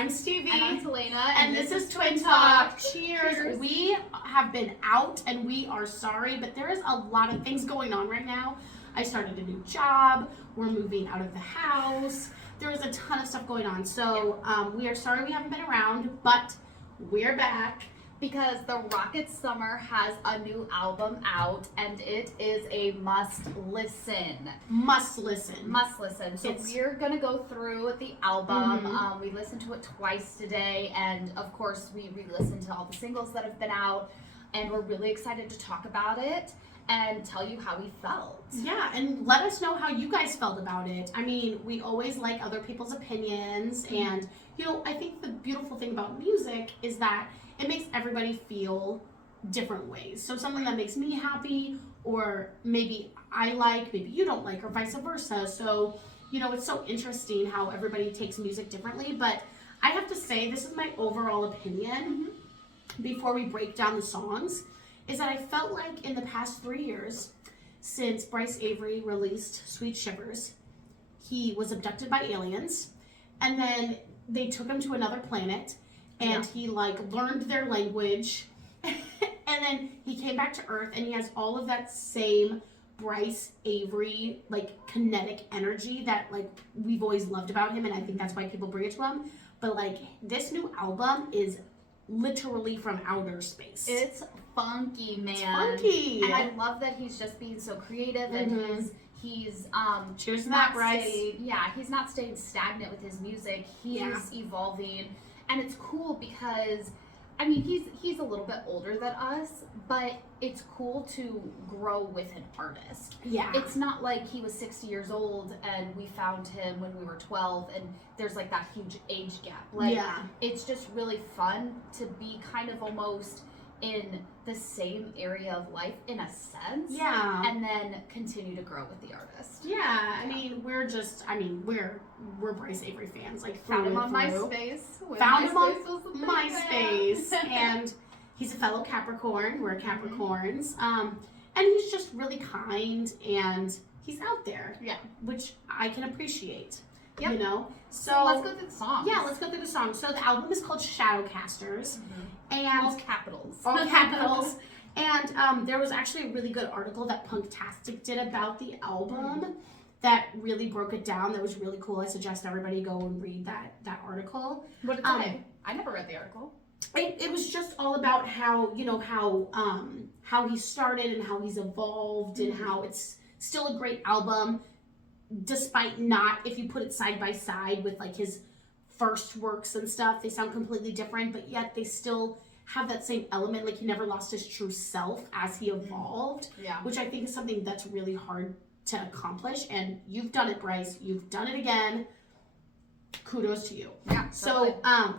I'm Stevie. And I'm Selena. And this is Twin Talk. Cheers. We have been out and we are sorry, but there is a lot of things going on right now. I started a new job. We're moving out of the house. There is a ton of stuff going on. So we are sorry we haven't been around, but we're back. Because the Rocket Summer has a new album out, and it is a must listen. Must listen. Must listen. So we're going to go through the album. We listened to it twice today, and of course we re-listened to all the singles that have been out, and we're really excited to talk about it and tell you how we felt. Yeah, and let us know how you guys felt about it. I mean, we always like other people's opinions, and you know, I think the beautiful thing about music is that it makes everybody feel different ways. So something that makes me happy, or maybe I like, maybe you don't like, or vice versa. So, you know, it's so interesting how everybody takes music differently. But I have to say, this is my overall opinion before we break down the songs, is that I felt like in the past 3 years, since Bryce Avery released Sweet Shivers, he was abducted by aliens, and then they took him to another planet, and he like learned their language, and then he came back to Earth, and he has all of that same Bryce Avery like kinetic energy that like we've always loved about him, and I think that's why people bring it to him. But like this new album is literally from outer space. It's funky, man. It's funky. And I love that he's just being so creative, and he's cheers to that, Bryce. He's not staying stagnant with his music. He is evolving. And it's cool because, I mean, he's a little bit older than us, but it's cool to grow with an artist. Yeah. It's not like he was 60 years old and we found him when we were 12 and there's like that huge age gap. Like, it's just really fun to be kind of almost in the same area of life in a sense. Yeah. And then continue to grow with the artist. Yeah. I mean, we're Bryce Avery fans. Like, found him on MySpace. Found him on MySpace. And he's a fellow Capricorn. We're Capricorns. And he's just really kind and he's out there. Yeah. Which I can appreciate. Yep. You know? So let's go through the songs. Yeah, let's go through the songs. So the album is called Shadowkasters. And all capitals. All capitals. And there was actually a really good article that Punktastic did about the album that really broke it down. That was really cool. I suggest everybody go and read that article. What did it say? I never read the article. It was just all about how, you know, how he started and how he's evolved and how it's still a great album, despite not, if you put it side by side with like his first works and stuff, they sound completely different, but yet they still have that same element. Like he never lost his true self as he evolved, which I think is something that's really hard to accomplish. And you've done it, Bryce. You've done it again. Kudos to you. Yeah. So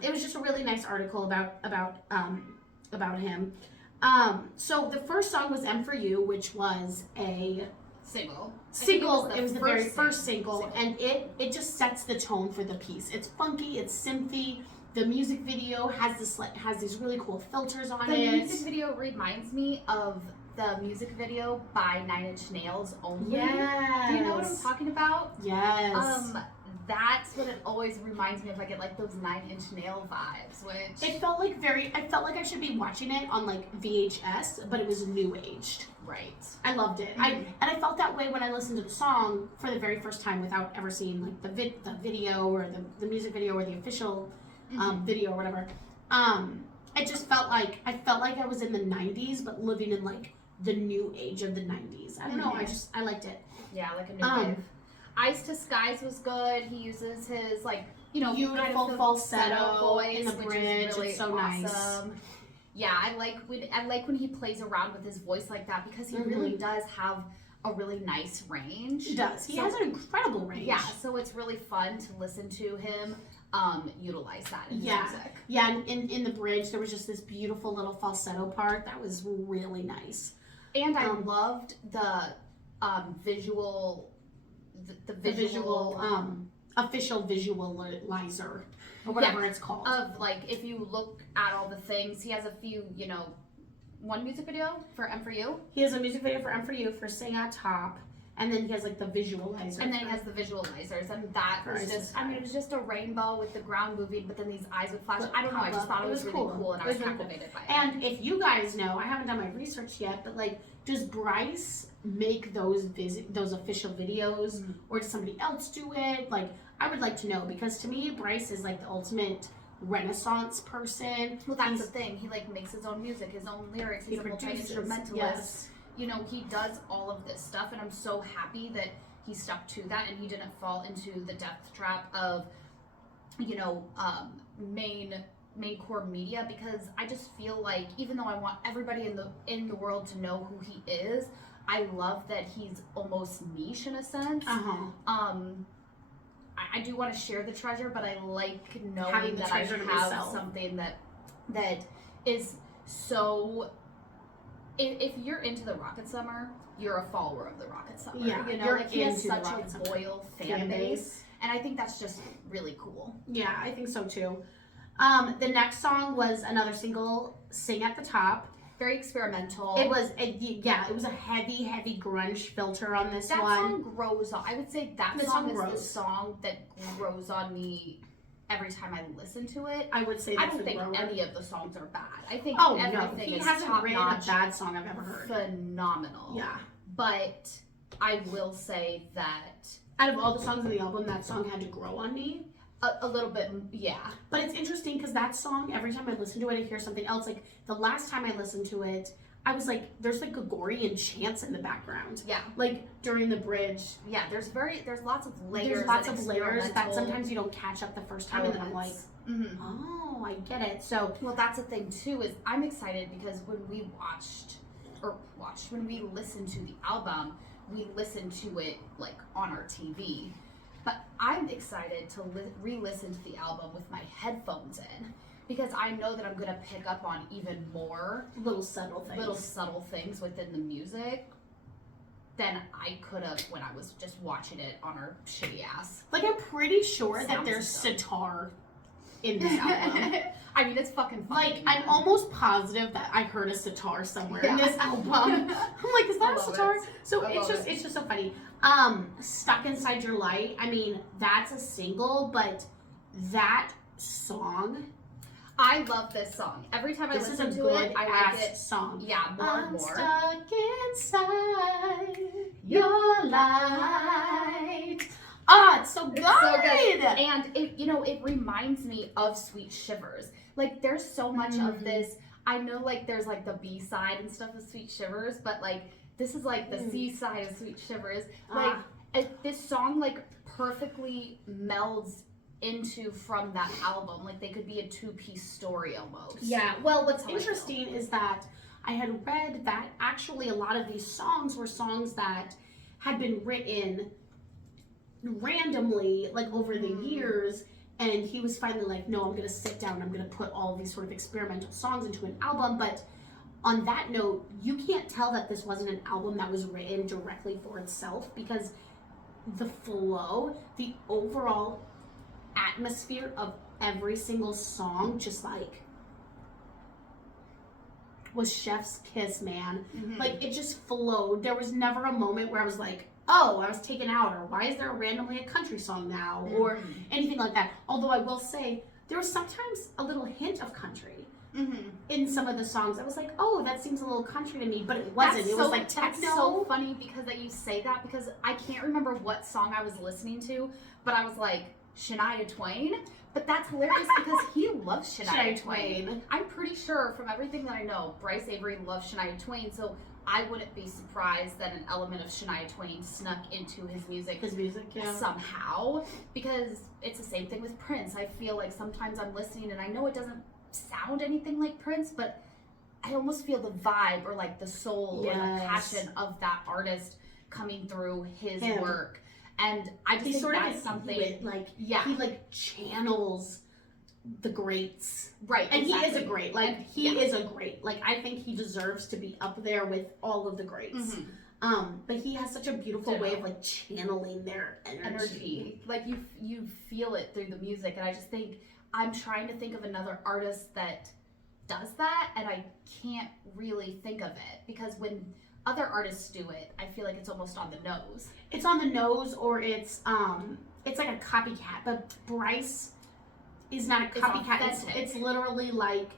it was just a really nice article about him. So the first song was "M for You," which was a single. It was the very first single, and it just sets the tone for the piece. It's funky, it's synthy. The music video has these really cool filters on it. The music video reminds me of the music video by 9 Inch Nails Only. Yes. Do you know what I'm talking about? Yes. That's what it always reminds me of. I get like those 9 Inch Nail vibes, which I felt like I should be watching it on like VHS, but it was new aged. Right. I loved it. And I felt that way when I listened to the song for the very first time without ever seeing like the video or the music video or the official video or whatever. I just felt like I was in the 90s, but living in like the new age of the 90s. I don't know. I liked it. Yeah, like a new wave. Eyes to Skies was good. He uses his like, you know, beautiful kind of falsetto voice in the bridge. Really it's so awesome. nice. Yeah, I like when he plays around with his voice like that because he really does have a really nice range. He does. He has an incredible range. Yeah, so it's really fun to listen to him utilize that in his music. Yeah, and in the bridge there was just this beautiful little falsetto part that was really nice. And I loved the visual official visualizer or whatever it's called. Of like, if you look at all the things, he has a few, you know, one music video for M for You. He has a music video for M for You for Sing at Top, And then he has like the visualizer. And then he has the visualizers, and that was just, I mean, it was just a rainbow with the ground moving, but then these eyes would flash. I don't know, I just thought it was really cool, and I was captivated by it. And if you guys know, I haven't done my research yet, but like, does Bryce make those official videos, or does somebody else do it? Like, I would like to know, because to me, Bryce is like the ultimate Renaissance person. Well, that's the thing. He like makes his own music, his own lyrics. He's a multi-instrumentalist. Yes. You know, he does all of this stuff, and I'm so happy that he stuck to that and he didn't fall into the death trap of, you know, main core media, because I just feel like, even though I want everybody in the world to know who he is, I love that he's almost niche in a sense. I do want to share the treasure, but I like knowing that I have something that is so. If you're into the Rocket Summer, you're a follower of the Rocket Summer. Yeah, you know, like he has such a loyal fan base, and I think that's just really cool. Yeah, I think so too. The next song was another single, "Sing at the Top." Very experimental. It was a heavy grunge filter on this one. That song grows on. I would say that song is the song that grows on me every time I listen to it. I would say I don't think any of the songs are bad. I think everything is hasn't top written notch. A bad song I've ever heard. Phenomenal. Yeah. But I will say that out of all the songs on the album, that song had to grow on me. A little bit, yeah. But it's interesting because that song, every time I listen to it, I hear something else. Like the last time I listened to it, I was like, there's like Gregorian chants in the background. Yeah. Like during the bridge. Yeah, there's lots of layers. There's lots of layers that sometimes you don't catch up the first time, and then I'm like, oh, I get it. So, well, that's the thing too, is I'm excited because when we when we listened to the album, we listened to it like on our TV. But I'm excited to re-listen to the album with my headphones in, because I know that I'm going to pick up on even more little subtle things within the music than I could have when I was just watching it on our shitty ass. Like, I'm pretty sure that there's sitar in this album. I mean, it's fucking funny. Like, I'm almost positive that I heard a sitar somewhere in this album. I'm like, is that a sitar? So it's just so funny. Stuck Inside Your Light. I mean, that's a single, but that song. I love this song. Every time I listen to it, I like it. Song. Yeah, more and more. Stuck inside your light. Oh, it's so good. It's so good. And it reminds me of Sweet Shivers. Like, there's so much of this. I know, like, there's like the B side and stuff of Sweet Shivers, but like this is like the C side of Sweet Shivers. Like, this song like perfectly melds into from that album. Like, they could be a two-piece story almost. Yeah. Well, what's interesting is that I had read that actually a lot of these songs were songs that had been written randomly, like over the years, and he was finally like, no, I'm gonna sit down, I'm gonna put all these sort of experimental songs into an album. But on that note, you can't tell that this wasn't an album that was written directly for itself, because the flow, the overall atmosphere of every single song just like was chef's kiss, man. Like, it just flowed. There was never a moment where I was like, oh, I was taken out, or why is there randomly a country song now, or anything like that. Although I will say, there was sometimes a little hint of country in some of the songs. I was like, oh, that seems a little country to me, but it wasn't. It was like techno. That's so funny because that you say that, because I can't remember what song I was listening to, but I was like, Shania Twain? But that's hilarious because he loves Shania Twain. I'm pretty sure from everything that I know, Bryce Avery loves Shania Twain, so I wouldn't be surprised that an element of Shania Twain snuck into his music somehow, because it's the same thing with Prince. I feel like sometimes I'm listening and I know it doesn't sound anything like Prince, but I almost feel the vibe or like the soul or the passion of that artist coming through his work. And I just think that's something he like channels the greats, right? And he is a great, like he is a great. Like, I think he deserves to be up there with all of the greats. But he has such a beautiful way of like channeling their energy. Like, you feel it through the music, and I just think I'm trying to think of another artist that does that, and I can't really think of it, because when other artists do it, I feel like it's almost on the nose. It's on the nose, or it's like a copycat. But Bryce is not a copycat. It's literally like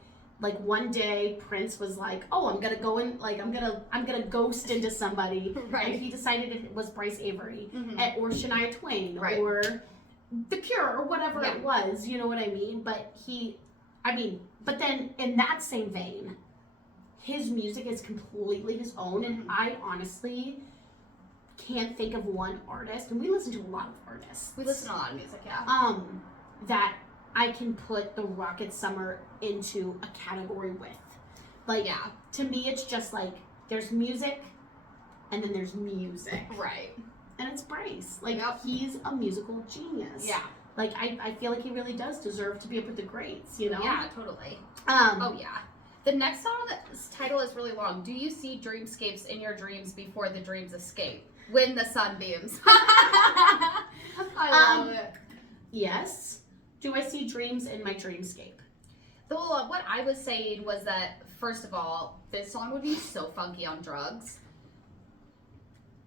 one day Prince was like, oh, I'm gonna go in, like I'm gonna ghost into somebody, right? And he decided it was Bryce Avery, mm-hmm. or Shania Twain, right. or The Cure, or whatever it was. You know what I mean? But but then in that same vein, his music is completely his own, and I honestly can't think of one artist, and we listen to a lot of artists. We listen to a lot of music, yeah. That I can put the Rocket Summer into a category with. Like, to me, it's just like, there's music, and then there's music. Right. And it's Bryce. Like, he's a musical genius. Yeah. Like, I feel like he really does deserve to be up with the greats, you know? Yeah, totally. Oh, yeah. The next song, this title is really long. Do you see dreamscapes in your dreams before the dreams escape? When the sun beams. I love it. Yes. Do I see dreams in my dreamscape? Well, what I was saying was that, first of all, this song would be so funky on drugs.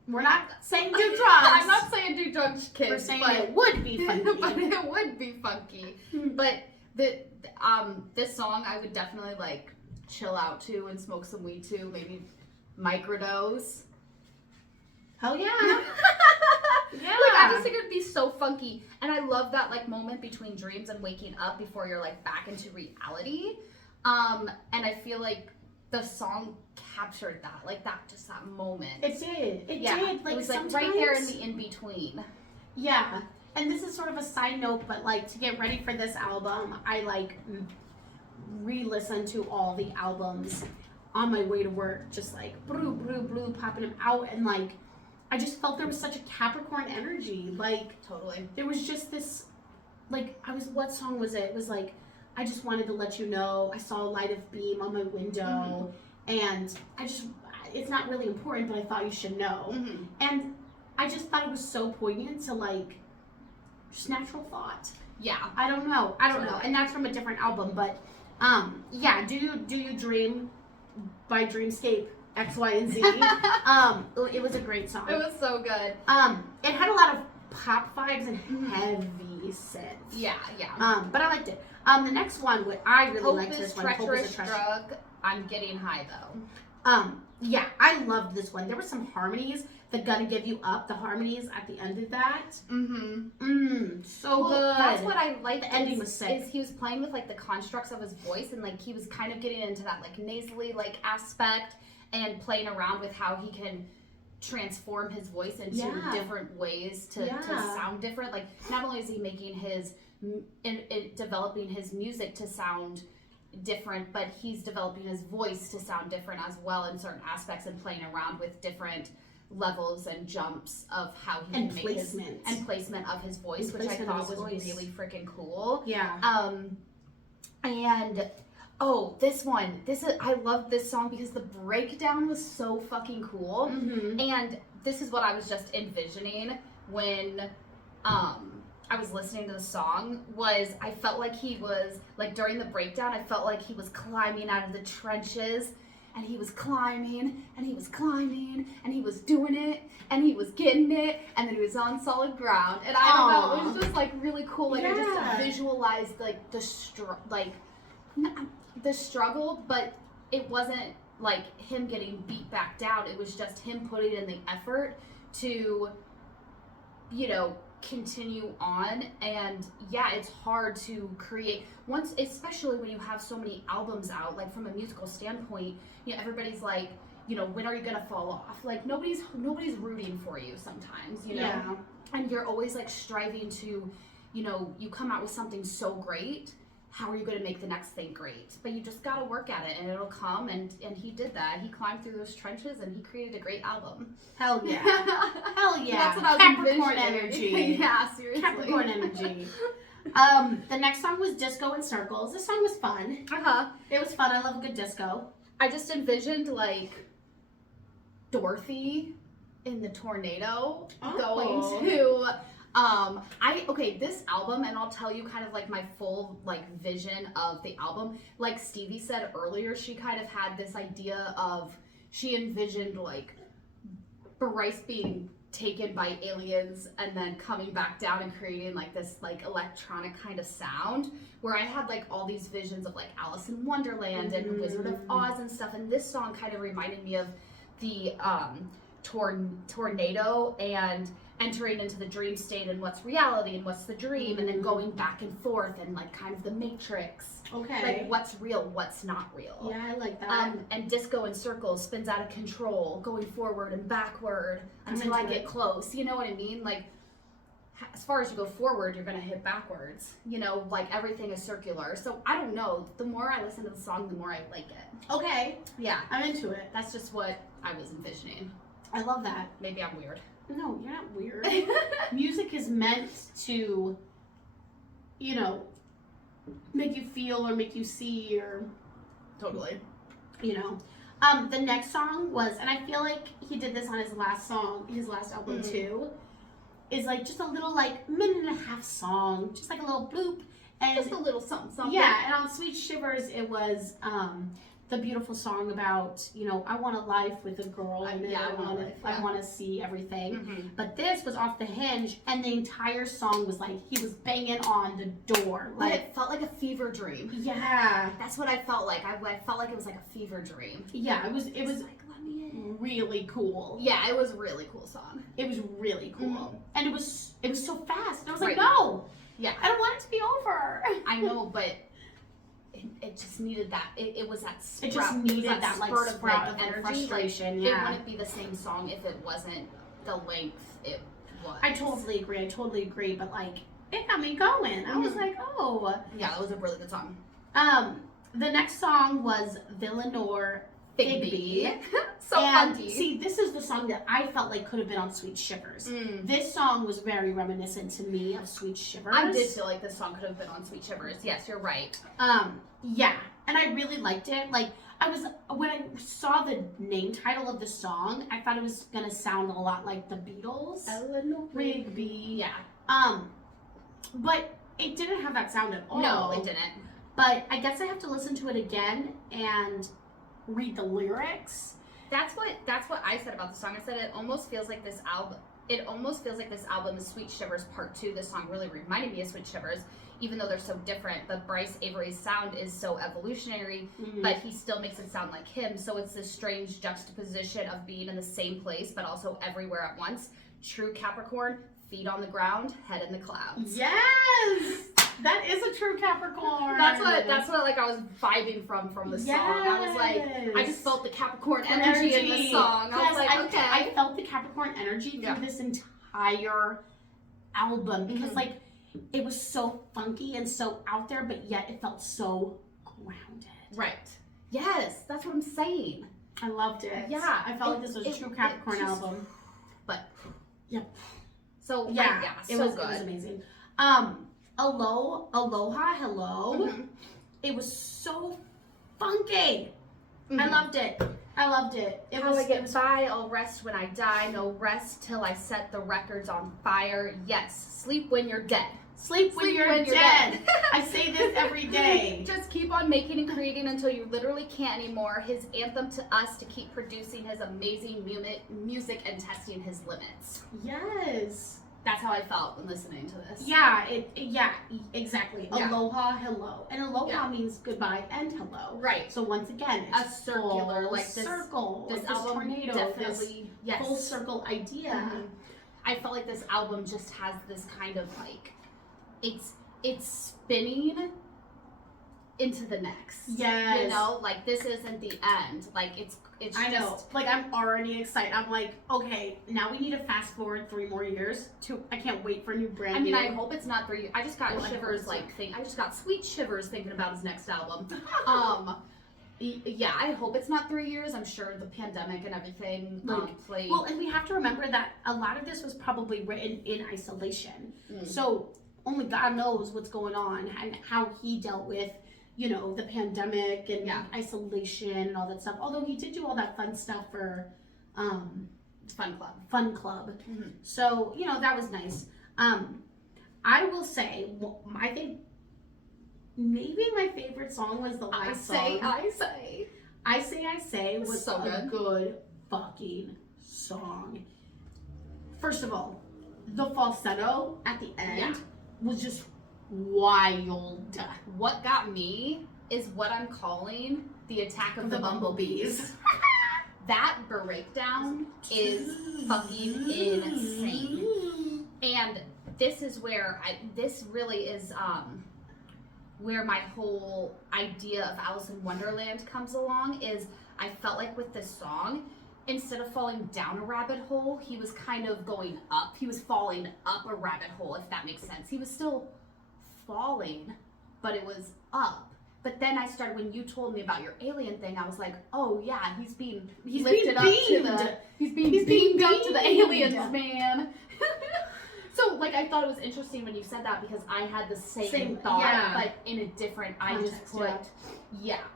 We're not saying do drugs. I'm not saying do drugs, kids. We're saying it would be funky. But it would be funky. But this song, I would definitely like chill out to and smoke some weed to, maybe microdose. Hell yeah. Yeah. Like, I just think it would be so funky. And I love that, like, moment between dreams and waking up before you're, like, back into reality. And I feel like the song captured that. Like, just that moment. It did. It did. Like, it was, like, right there in the in-between. Yeah. And this is sort of a side note, but, like, to get ready for this album, I, like, re-listened to all the albums on my way to work. Just, like, blue, popping them out. And, like, I just felt there was such a Capricorn energy. Like, totally. There was just this, like, what song was it? It was like, I just wanted to let you know I saw a light of beam on my window. And it's not really important, but I thought you should know. And I just thought it was so poignant to, like, just natural thought. Yeah. I don't know. And that's from a different album, but, yeah, do you dream by Dreamscape X, Y, and Z? It was a great song. It was so good. It had a lot of pop vibes and heavy synth. Yeah. But I liked it. The next one, I really liked this one. Hope is a treacherous drug. I'm getting high though. Yeah, I loved this one. There were some harmonies that Gotta Give You Up. The harmonies at the end of that. So good. That's what I liked. The ending was sick. Is he was playing with like the constructs of his voice, and like he was kind of getting into that like nasally like aspect, and playing around with how he can transform his voice into different ways to sound different. Like, not only is he making his developing his music to sound different, but he's developing his voice to sound different as well in certain aspects, and playing around with different levels and jumps of how he can make his placement of his voice, which I thought was really freaking cool. Yeah. And I love this song because the breakdown was so fucking cool. And this is what I was just envisioning when I was listening to the song. Was I felt like he was, like, during the breakdown, I felt like he was climbing out of the trenches, and he was climbing, and he was climbing, and he was doing it, and he was getting it, and then he was on solid ground. And I don't know, it was just like really cool. Like, I just visualized like the struggle, but it wasn't like him getting beat back down. It was just him putting in the effort to, you know, continue on. And yeah, it's hard to create once, especially when you have so many albums out. Like, from a musical standpoint, you know, everybody's like, you know, when are you gonna fall off? Like, nobody's rooting for you sometimes, you know. And you're always like striving to, you know, you come out with something so great, how are you going to make the next thing great? But you just got to work at it, and it'll come. And he did that. He climbed through those trenches, and he created a great album. Hell yeah. Hell yeah. That's what I was Capricorn envisioning. energy. Yeah, seriously. Capricorn energy. The next song was Disco in Circles. This song was fun. It was fun. I love a good disco. I just envisioned, like, Dorothy in the tornado going to... this album, and I'll tell you kind of like my full like vision of the album. Like Stevie said earlier, she kind of had this idea of she envisioned like Bryce being taken by aliens and then coming back down and creating like this like electronic kind of sound, where I had like all these visions of like Alice in Wonderland and Wizard of Oz and stuff, and this song kind of reminded me of the tornado and entering into the dream state and what's reality and what's the dream, and then going back and forth and like kind of the Matrix. Okay. Like what's real, what's not real. Yeah, I like that. And disco in circles, spins out of control, going forward and backward until I get close. You know what I mean? Like, as far as you go forward, you're gonna hit backwards. You know, like everything is circular. So I don't know. The more I listen to the song, the more I like it. Okay. Yeah. I'm into it. That's just what I was envisioning. I love that. Maybe I'm weird. No, you're not weird. Music is meant to, you know, make you feel or make you see or, Totally. you know. The next song was, and I feel like he did this on his last album too, is like just a little like minute and a half song, just like a little bloop. And Just a little something. yeah, and on Sweet Shivers it was the beautiful song about, you know, I want a life with a girl and I want to see everything. But this was off the hinge, and the entire song was like he was banging on the door. But Like, it felt like a fever dream. yeah. That's what I felt like. I felt like it was like a fever dream. Yeah, it was Like, let me in. really cool. Yeah, it was a really cool song. It was really cool. And it was so fast. And I was like, Right. no. Yeah. I don't want it to be over. I know, but it just needed that. It was that sprout. It just needed that like spurt sprout of energy. frustration. Like, yeah. it wouldn't be the same song if it wasn't the length it was. I totally agree. But like, it got me going. I was like, oh. Yeah, that was a really good song. The next song was Villanor Bigby. So and funky. see, this is the song that I felt like could have been on Sweet Shivers. This song was very reminiscent to me of Sweet Shivers. I did feel like this song could have been on Sweet Shivers. Yes, you're right. Yeah, and I really liked it. Like, when I saw the name title of the song, I thought it was gonna sound a lot like the Beatles. Eleanor Rigby. Yeah. But it didn't have that sound at all. No, it didn't. But I guess I have to listen to it again and read the lyrics. That's what I said about the song. I said it almost feels like this album. It almost feels like this album is Sweet Shivers Part 2. This song really reminded me of Sweet Shivers, even though they're so different. But Bryce Avery's sound is so evolutionary, but he still makes it sound like him. So it's this strange juxtaposition of being in the same place, but also everywhere at once. True Capricorn, feet on the ground, head in the clouds. Yes! That is a true Capricorn. That's what like I was vibing from the song. I was like, I just felt the Capricorn energy in the song. I was like, okay. I felt the Capricorn energy through this entire album because like it was so funky and so out there, but yet it felt so grounded. Right. Yes, that's what I'm saying. I loved it. Yeah. I felt like this was a true Capricorn album. But yep. So yeah, so it was good. It was amazing. Aloha, hello. It was so funky. I loved it. It How I get by, I'll rest when I die. No rest till I set the records on fire. Yes, sleep when you're dead. Sleep when you're dead. I say this every day. Just keep on making and creating until you literally can't anymore. His anthem to us to keep producing his amazing music and testing his limits. Yes. That's how I felt when listening to this. Yeah, exactly. Yeah. Aloha, hello. And aloha means goodbye and hello. Right. So once again, it's a circular, like this circle, this like album tornado, definitely, this full circle idea. I felt like this album just has this kind of like, it's spinning into the next. Yes. You know, like this isn't the end. Like it's I know. Like I'm already excited. I'm like, okay, now we need to fast forward 3 more years to. I can't wait for new brand. I mean, new. I hope it's not 3 years. I just got shivers. I just got sweet shivers thinking about his next album. Yeah, I hope it's not 3 years. I'm sure the pandemic and everything played. Well, and we have to remember that a lot of this was probably written in isolation. So only God knows what's going on and how he dealt with, you know, the pandemic and isolation and all that stuff. Although he did do all that fun stuff for Fun Club. So, you know, that was nice. I will say, I think maybe my favorite song was the last song. I say. I Say was So a good fucking song. First of all, the falsetto at the end was just wild. What got me is what I'm calling the attack of the bumblebees. That breakdown is fucking insane. And this is where this really is where my whole idea of Alice in Wonderland comes along. Is I felt like with this song, instead of falling down a rabbit hole, he was kind of going up. He was falling up a rabbit hole, if that makes sense. He was still falling, but it was up. But then I started, when you told me about your alien thing, I was like, oh yeah, he's being lifted up to the, he's being beamed up to the aliens, man. So like, I thought it was interesting when you said that, because I had the same thought, but in a different, context,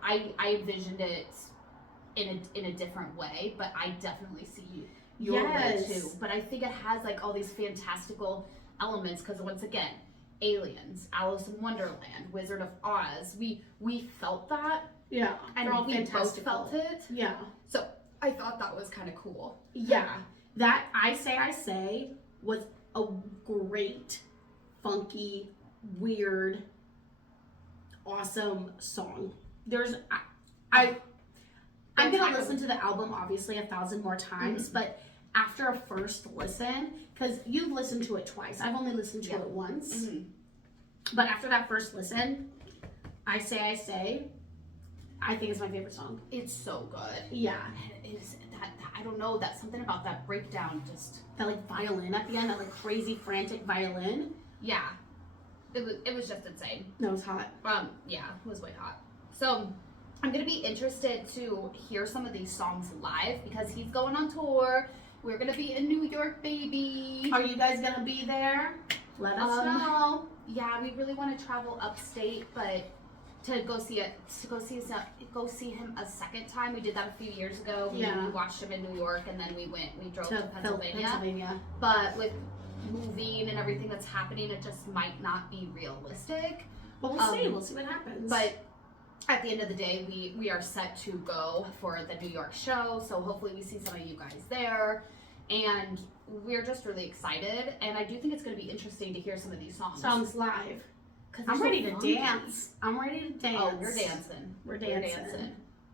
I envisioned it in a different way, but I definitely see your way too. But I think it has like all these fantastical elements, because once again, aliens, Alice in Wonderland, Wizard of Oz, we felt that. Yeah. And we both felt it. Yeah. So I thought that was kind of cool. Yeah. That I Say was a great, funky, weird, awesome song. There's I'm gonna listen to the album obviously 1,000 more times, but after a first listen, because you've listened to it twice, I've only listened to it once, but after that first listen, I Say, I think it's my favorite song. It's so good. Yeah. It is that I don't know, that's something about that breakdown, just that like violin at the end, that like crazy frantic violin. Yeah. It was just insane. No, it was hot. Yeah, it was way hot. So I'm gonna be interested to hear some of these songs live, because he's going on tour. We're gonna be in New York, baby. Are you guys gonna be there? Let us know. Yeah, we really want to travel upstate, but to go see him a second time. We did that a few years ago. We watched him in New York, and then we drove to Pennsylvania. But with moving and everything that's happening, it just might not be realistic. But we'll see what happens. But at the end of the day, we are set to go for the New York show, so hopefully we see some of you guys there, and we're just really excited. And I do think it's going to be interesting to hear some of these songs live. I'm ready to dance. Oh, we're dancing. We're dancing.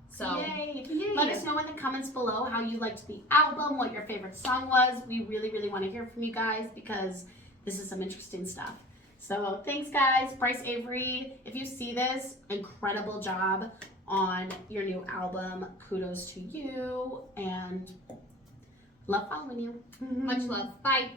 So Yay. Let us know in the comments below how you liked the album, what your favorite song was. We really, really want to hear from you guys, because this is some interesting stuff. So thanks guys. Bryce Avery, if you see this, incredible job on your new album. Kudos to you, and love following you. Much love. Bye.